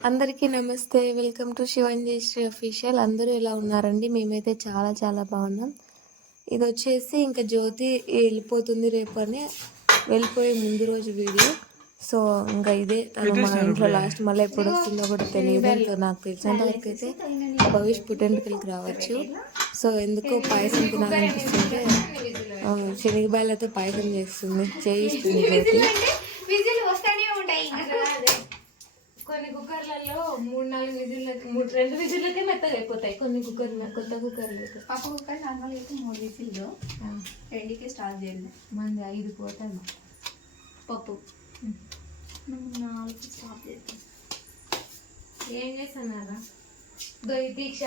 అందరికీ నమస్తే. Welcome to శివంజయశ్రీ official అందరూ ఎలా ఉన్నారండి? మేమైతే చాలా చాలా బాగున్నాం. ఇది వచ్చేసి ఇంకా జ్యోతి వెళ్ళిపోతుంది రేపు అని వెళ్ళిపోయే ముందు రోజు వీడియో. సో ఇంకా ఇదే తను మా ఇంట్లో లాస్ట్ మళ్ళీ ఎప్పుడు వస్తుందో కూడా తెలియదు. సో నాకు తెలిసినంత వరకు అయితే భవిష్ పుట్టెంటుకలకి రావచ్చు. సో ఎందుకో పాయసం తినాలనిపిస్తుంటే ఆ, శనగబాయలతో పాయసం చేస్తుంది. చేయిస్తుంది జ్యోతి విజిల్ వస్తానే ఉంటాయి కొన్ని కుక్కర్లలో మూడు నాలుగు విజిల్ మూడు రెండు విజిల్లకే మెత్తగా అయిపోతాయి. కొన్ని కుక్కర్ కొత్త కుక్కర్లు పప్పు కుక్కర్ నార్మల్ అయితే మూడు విజిల్లు. రెండుకి స్టార్ట్ చేయాలి మంది ఐదు పోతాయి పప్పు. నాలుగు స్టార్ట్ చేద్దాం. ఏం చేస్తున్నారా? దొయ్యి దీక్ష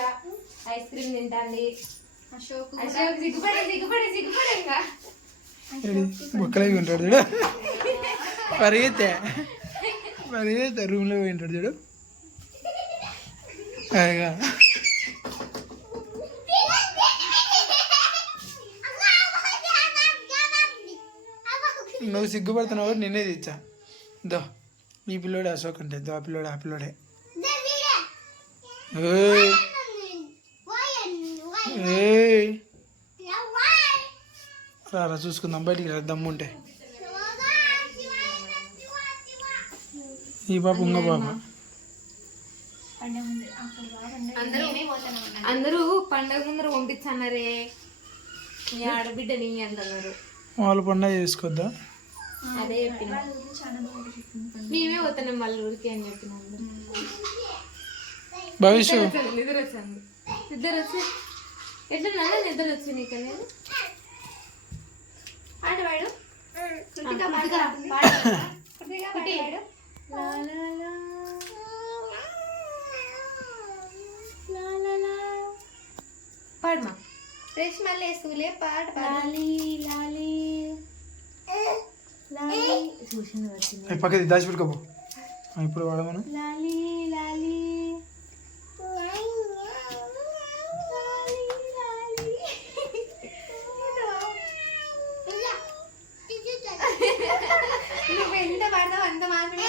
ఐస్ క్రీమ్ తింటాండి. అశోక్ అశోక్ సిగ్గుపడి సిగ్గుపడి సిగ్గుపడి ఇంకా. ఉంటాడు పరిగెత్తే. పరిగెత్తే రూమ్లో ఉంటాడు చూడు. అదిగా. నువ్వు సిగ్గుపడుతున్నావు నిన్నే తెచ్చా. దో ఈ పిల్లోడే అశోక్ అంటే దో ఆ పిల్లోడే ఆ పిల్లోడే. రారా చూసుకుందాం బయటికి రా దమ్ముంటే. ఈ పాప ఇంకో పాప. అందరూ అందరూ పండగ ముందర పంపించన్నారే. మీ ఆడబిడ్డని అంటున్నారు వాళ్ళ పండుగ చేసుకోద్దా? అదే చెప్పిన. మేమే పోతున్నాం వాళ్ళ ఊరికి అని చెప్పిన అందరూ. భవిష్యు నిద్ర వచ్చింది నిద్ర వచ్చి ఎట్లా నిద్ర వచ్చింది ఇక్కడ నేను ఆట పాడమా రేష్మల్ వేసులే పాట పాడు లాలి లాలి. లాలి. చూసింది వచ్చింది. పక్కది దాచిపెట్టుకోపో. ఆ, ఇప్పుడు వాడమను. లాలి నువ్వు ఎంత పాడతావు అంత మాత్రమే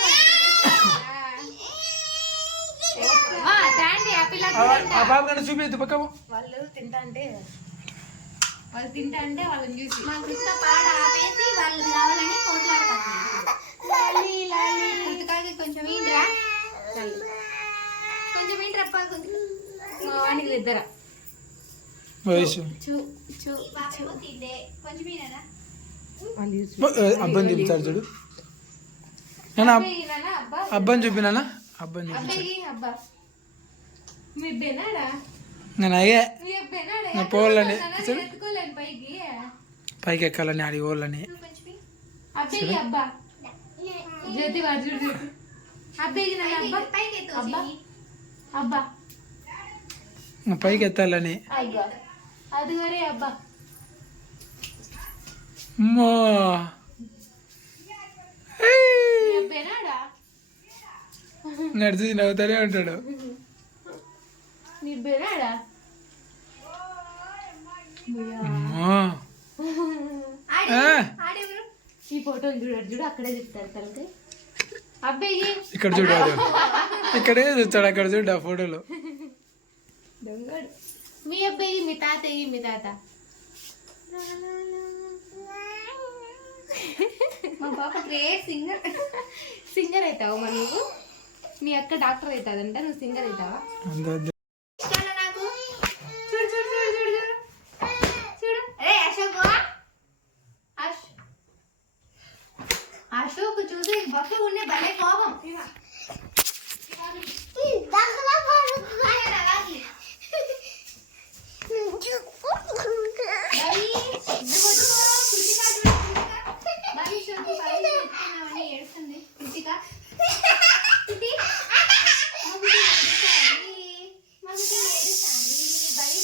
ఆ, తాండి ఆ పిల్ల ఆ పాప చూపించదు పక్క వాళ్ళు తింటా అంటే వాళ్ళు తింటా అంటే వాళ్ళని చూసి. మా కృతిక పాట ఆపేసి వాళ్ళు కావాలని కొంచెం. ఏంట్రా కొంచెం ఏంట్రా అప్ప కొంచెం వానికి ఇద్దర? వయసు? అబ్బాయిని చూపించారు చూడు. నేను అబ్బాయి నాన్న, అబ్బా. అబ్బాయిని చూపించాను నేను అయ్యే. నా పోవాలని. పైకి. పైకి ఎక్కాలని ఆడి ఓళ్ళని పైకి ఎత్తాలని అమ్మో. నడిచి నవ్వుతానే ఉంటాడు. నీ బెనాడా అమ్మో ఆ, ఆడెవరు? ఈ ఫోటోలు చూడాడు చూడు అక్కడే చెప్తారు తలకి. అబ్బాయి ఇక్కడ చూడు వాడు. ఇక్కడే చూస్తాడు అక్కడ చూడు ఆ ఫోటోలో. దొంగడు. మీ అబ్బాయి మీ తాతయ్య మీ తాత. మా పాప గ్రేట్ సింగర్ సింగర్ అవుతావు మరి నువ్వు? మీ అక్క డాక్టర్ అవుతాదంట నువ్వు సింగర్ అవుతావా అంత వద్దు. ఇష్టాలా నాకు చూడు చూడు చూడు చూడు చూడు చూడు రే అశోక్ అశ్ అశోక్ చూసి బస్సు ఉండే భలే కోపం. ఏడుస్తుంది కృతిక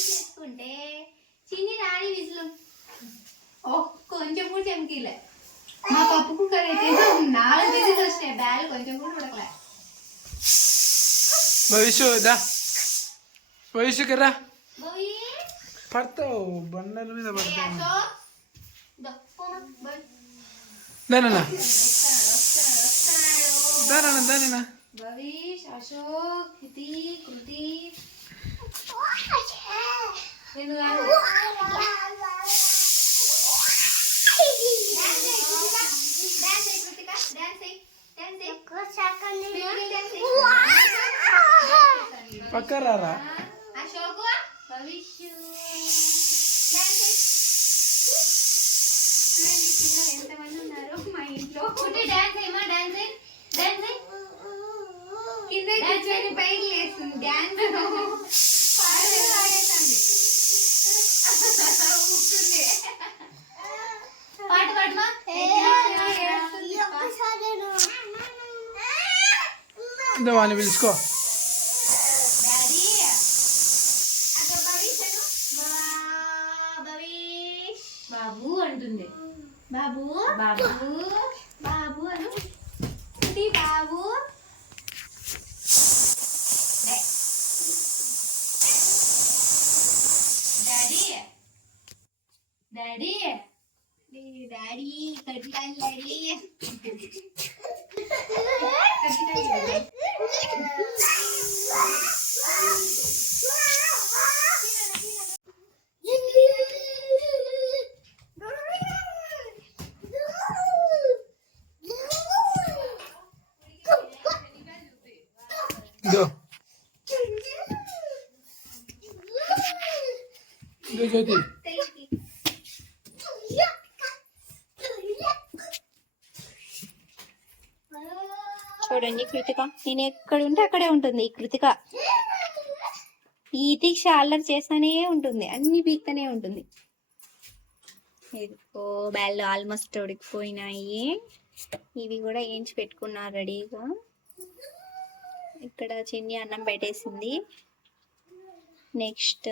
చేసుకుంటే చిన్ని రాణి విజులు ఓ కొంచెం కూడా చెంకీలే మా పప్పు కుక్కర్ అయితే నాలుగు విజులు వచ్చినాయి బ్యాల్ కొంచెం కూడా ఉడకలే వయసు దా వయసుకి రా బోయి పడతావు బండల మీద పడతావు అశో దో పోమా బోయ్ దానన్నా వస్తున్నాడు వస్తున్నాడు వస్తున్నాడు దానన్నా దానన్నా భవిష్ అశోక్ హితి కృతి పక్కరారా అశోకు భవిష్ డాన్స్ ఎంతమంది ఉన్నారు మా ఇంట్లో ఒకటి డాన్స్ చేయమా డాన్స్ డాన్స్ కింద కూర్చొని పైకి లేస్తుంది డాన్స్ ఇదో వాడిని పిలుచుకో డాడీ అక్కడ భవిష్ అను. బా- భవిష్ బాబు అంటుంది బాబు బాబు బాబు అను ఇది బాబు డే. డాడీ డాడీ డే, డాడీ కట్టాలి డాడీ కట్టాలి డాడీ ఇదో ఇదో జ్యోతి తెలిసి చూడండి కృతిక. నేను ఎక్కడ ఉంటే అక్కడే ఉంటుంది ఈ కృతిక. ఈ దీక్ష అల్లరి చేస్తానే ఉంటుంది. అన్ని పీక్తనే ఉంటుంది. ఇదిగో బ్యాళ్ళు ఆల్మోస్ట్ ఉడికిపోయినాయి. ఇవి కూడా ఏంచి పెట్టుకున్నారు రెడీగా. ఇక్కడ చిన్ని అన్నం పెట్టేసింది. నెక్స్ట్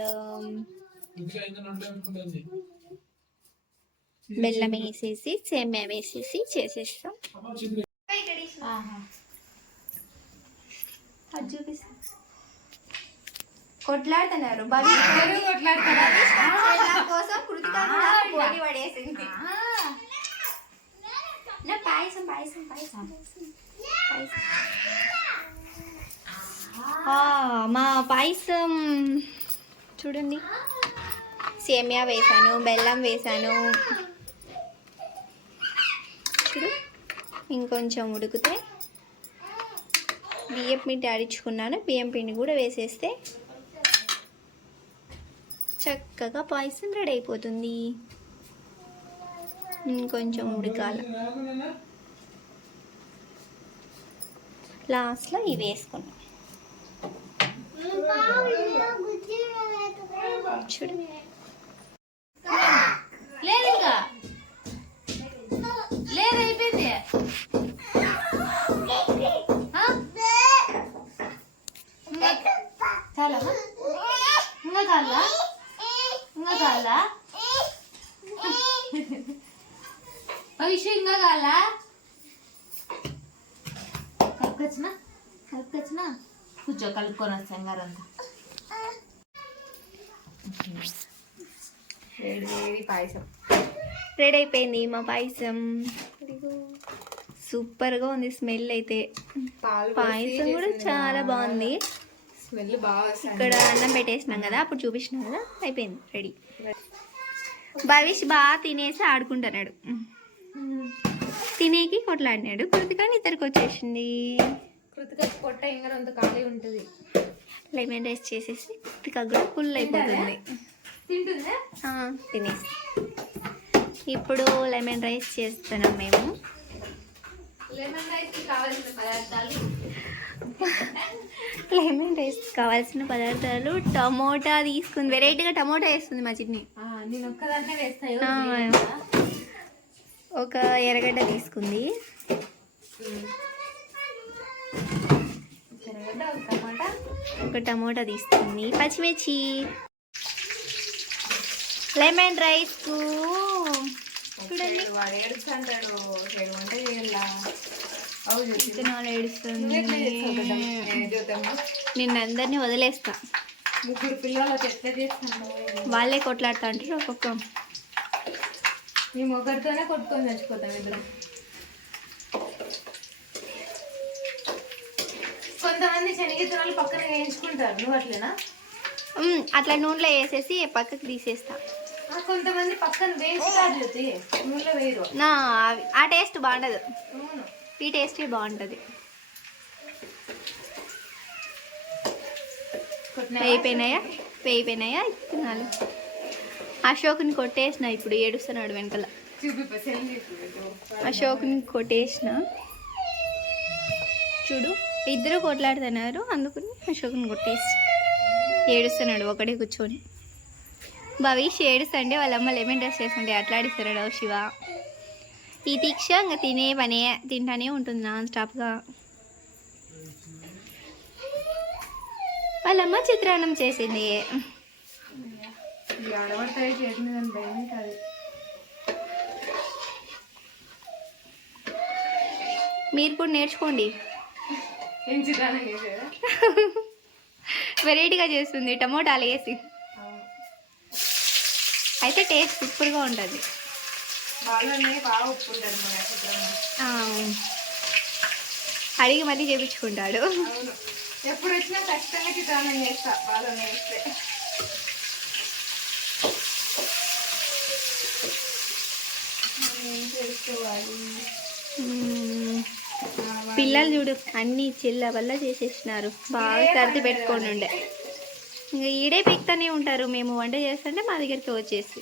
బెల్లం వేసేసి సేమ్యా వేసేసి చేసేస్తాం. అది చూపిస్తా కొట్లాడుతున్నారు? బాబీ కోసం కృతిక పోటీ పడేసింది. నా పాయసం పాయసం పాయసం. పాయసం. మా పాయసం చూడండి. సేమియా వేసాను బెల్లం వేసాను చూడు ఇంకొంచెం ఉడికితే బియ్యం పిండి ఆడించుకున్నాను బియ్యం పిండి కూడా వేసేస్తే చక్కగా పాయసం రెడీ అయిపోతుంది. ఇంకొంచెం ఉడకాలి. లాస్ట్లో ఇవి వేసుకున్నాం. చూడు. లేదు లేదు అయిపోయింది చాలా ఇంకా కాలా ఇంకా కాలా భవిష్య ఇంకా కాలా కలుపుకొచ్చినా కలుపుకొచ్చినా కూర్చో కలుపుకొని వస్తాం గారంతా వేడి పాయసం రెడీ అయిపోయింది మా పాయసం సూపర్గా ఉంది. స్మెల్ అయితే పాలు పాయసం కూడా చాలా బాగుంది. స్మెల్ బాగా ఇక్కడ అన్నం పెట్టేసినాం కదా అప్పుడు చూపించినాం కదా అయిపోయింది రెడీ. భవిష్ బాగా తినేసి ఆడుకుంటున్నాడు. తినేకి కొట్లాడినాడు. కృతికాని ఇద్దరికి వచ్చేసింది. కృతిక పొట్ట ఇంగరంత ఖాళీ ఉంటుంది. లెమన్ రైస్ చేసేసి కృతిక కూడా ఫుల్ అయిపోతుంది. తినేసి. ఇప్పుడు లెమన్ రైస్ చేస్తున్నాం మేము. లెమన్ రైస్ కావాల్సిన పదార్థాలు? లెమన్ రైస్ కావాల్సిన పదార్థాలు టమోటా తీసుకుంది. వెరైటీగా టమోటా వేస్తుంది మా చిన్ని. ఒక ఎర్రగడ్డ తీసుకుంది. తిరగడ్డ ఒక టమాటా? ఒక టమోటా తీసుకుంది. పచ్చిమిర్చి. లెమన్ రైస్ చూడండి నిన్న అందరినీ వదిలేస్తా. ముగ్గురు పిల్లలకి ఎట్లా చేస్తాను? వాళ్ళే కొట్లాడుతా అంటారు ఒక్కొక్క. మేము ఒకరితోనే కొట్టుకొని చచ్చిపోతాం ఇద్దరు. కొంతమంది శనగిత్తనాలు పక్కన వేయించుకుంటారు. నువ్వు అట్లేనా? అట్లా నూనెలో వేసేసి పక్కకి తీసేస్తా. కొంతమంది పక్కన వేయించుతారు జ్యోతి. నూనెలో వేయరు. ఆ టేస్ట్ బాగుండదు. ఈ టేస్టే బాగుంటుంది. వేయిపోయినాయా వేయిపోయినాయా ఇత్తనాలు. అశోక్ని కొట్టేసిన ఇప్పుడు ఏడుస్తున్నాడు వెనకాల. అశోక్ని కొట్టేసిన. చూడు ఇద్దరు కొట్లాడుతున్నారు అందుకని అశోక్ని కొట్టేసి ఏడుస్తున్నాడు ఒకడే కూర్చొని. భవిష్ ఏడుస్తుంటే వాళ్ళ అమ్మ లెమన్ డ్రెస్ చేస్తుంటే అట్లాడిస్తున్నాడు శివ. ఈ దీక్ష ఇంకా తినే పనే తింటానే ఉంటుంది నాన్ స్టాప్గా వాళ్ళమ్మ చిత్రాన్నం చేసింది. మీరు కూడా నేర్చుకోండి. వెరైటీగా చేస్తుంది టమోటాలు వేసి. అయితే టేస్ట్ సూపర్గా ఉంటుంది. అడిగి మళ్ళీ చేపించుకుంటాడు. అవును. ఎప్పుడు వచ్చినా ఖచ్చితంగా చిత్రాన్నం చేస్తా వాళ్ళని వేస్తే. పిల్లలు చూడు అన్ని చిల్ల వల్ల చేసేసినారు. బాగా సర్ది పెట్టుకొని ఉండే. ఇంకా ఈడే పెక్తానే ఉంటారు. మేము వంట చేస్తుంటే మా దగ్గరికి వచ్చేసి.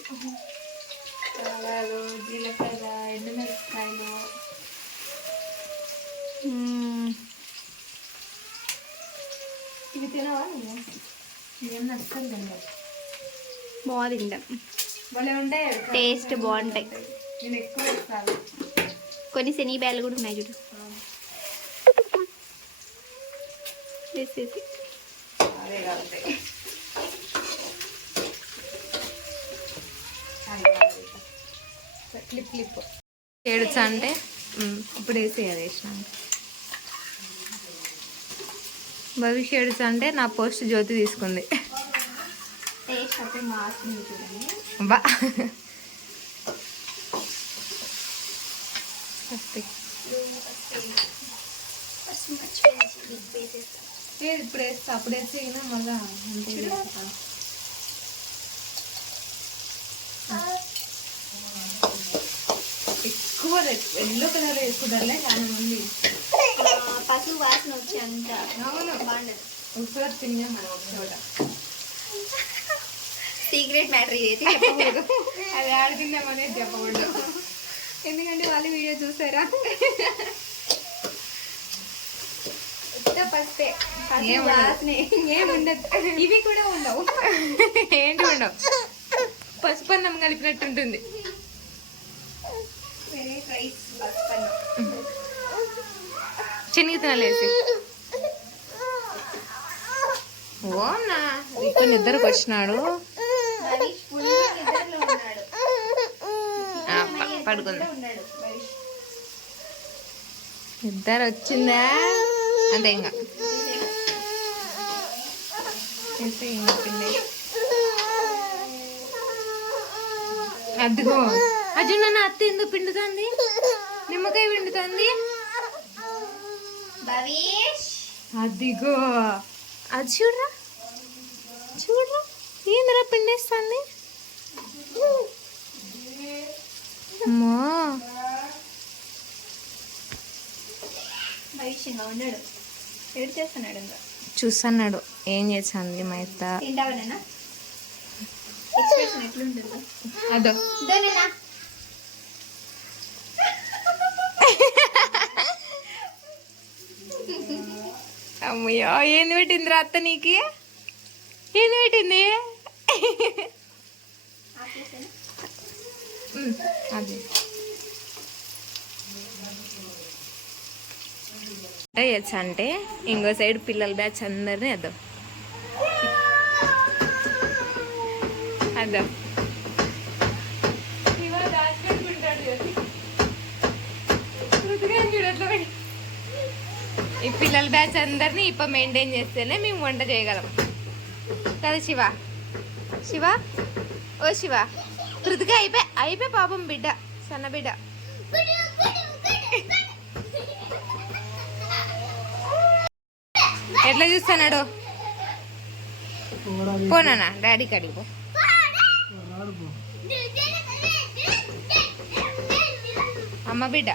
ఆవాలు జీలకర్ర ఎండుమిరపకాయలు. ఇవి తినవా నువ్వు? ఇవేం నచ్చదు తిన్నావు బాగా తింటాం. భలే ఉంటాయి టేస్ట్ బాగుంటాయి. నేను ఎక్కువ వేస్తాను కొన్ని శనగబ్యాలు కూడా ఉన్నాయి చూడు. వేసేసి అదే కాబట్టి. Clip clip. ఏడుచా అంటే? ఇప్పుడు వేసి అది వేసినాను భవిష్య ఏడుచా అంటే నా పోస్ట్ జ్యోతి తీసుకుంది. బా. ఇప్పుడు వేస్తా? అప్పుడు వేస్తే మళ్ళా అంతే వేస్తా. ఎక్కువ ఎల్లో కలర్ వేసుకుంటారులే చాలా మంది పసుపు వాసన వచ్చి అంత అవును. బాగుండదు. ఒకసారి తిన్నాం మనం ఒక చోట. సీక్రెట్ మ్యాటర్ ఇది చెప్పకూడదు. అది ఆడ తిన్నామనేది చెప్పకూడదు. ఎందుకంటే వాళ్ళు వీడియో చూసారా? ఏముండదు ఇవి కూడా ఉండవు. ఏంటి ఉండవు? పసుపు అన్నం కలిపినట్టు ఉంటుంది రైస్ పసుపు అన్నం. శనగతనాలు వేసి ఓనా ఇప్పుడు నిద్రకు వచ్చినాడు పడుకుంది. నిద్ర వచ్చిందా అంతే ఇంకా. అంతే ఇంకా పిండి అదిగో. అజు నన్ను అత్త ఎందుకు పిండుతుంది? నిమ్మకాయ పిండుతుంది? అదిగో. అది చూడరా. చూడరా. ఏందిరా పిండేస్తుంది అమ్మో. భవేష్ ఇంకా ఉన్నాడు. ఏడు చేస్తున్నాడు ఇంకా. చూస్తున్నాడు. ఏం చేస్తుంది మా ఇత్త తింటావనేనా ఎక్స్ప్రెషన్ ఎట్లుంటుందో? అదో. అమ్మయ్యో ఏంది పెట్టింది రా అత్త నీకి? ఏంది పెట్టింది? అది. చేయొచ్చు అంటే ఇంకో సైడ్ పిల్లల బ్యాచ్ అందరినీ అద్దాం అద్దాం ఈ పిల్లల బ్యాచ్ అందరినీ ఇప్పుడు మెయింటైన్ చేస్తేనే మేము వంట చేయగలం. కదా శివ? శివ? ఓ శివ. కృతిగా అయిపోయి అయిపోయి పాపం బిడ్డ సన్న బిడ్డ. ఎట్లా చూస్తున్నాడు? పోనా డాడీ కాడికి పో. అమ్మ బిడ్డ.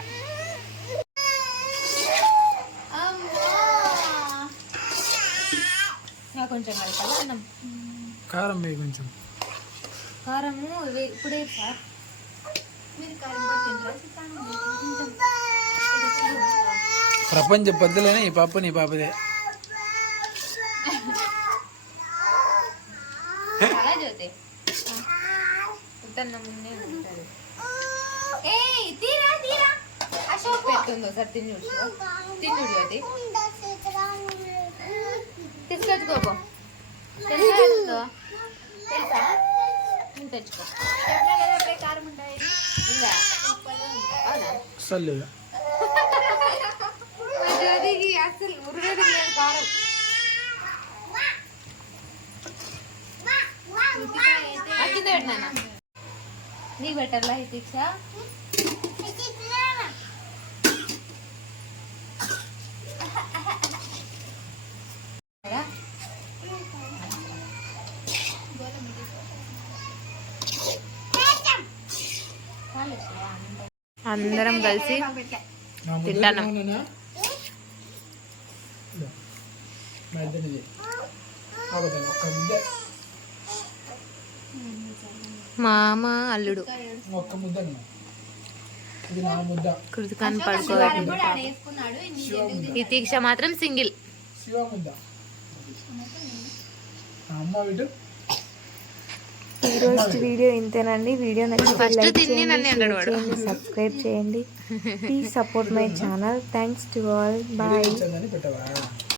కొంచెం కలపాలి అన్నం? కారం వేయి కొంచెం. కారము ఇవే- ఇప్పుడే సార్. మీరు కారం. ప్రపంచ పద్ధతులనే ఈ పాప నీ పాపదే. చాలా జ్యోతి. ఉత్తన్నం ముందే ఉంటుంది. ఏయ్ తీరా తీరా. అశోక్ పెడుతుందో సార్? తిని చూడు. తిని జ్యోతి తీసుకొచ్చుకోపో తెలుసా తెచ్చుకో ఎట్లా కదా అప్పుడే కారం ఉంటాయి ఉందా అవునా అస్సలు లేదు జ్యోతికి అసలు ఉరుగది లేదు కారం అక్కింద పెట్టినా? నీకు పెట్టాలా ఈ శిక్ష అందరం కలిసి తింటాను. మామ అల్లుడు. కృతికాన్ని పడుకోబెట్టి ఈ దీక్ష మాత్రం సింగిల్. అమ్మ వీటు ఈ రోజు వీడియో ఇంతేనండి. వీడియో నచ్చితే లైక్ చేయండి సబ్స్క్రైబ్ చేయండి. Please support my channel thanks to all bye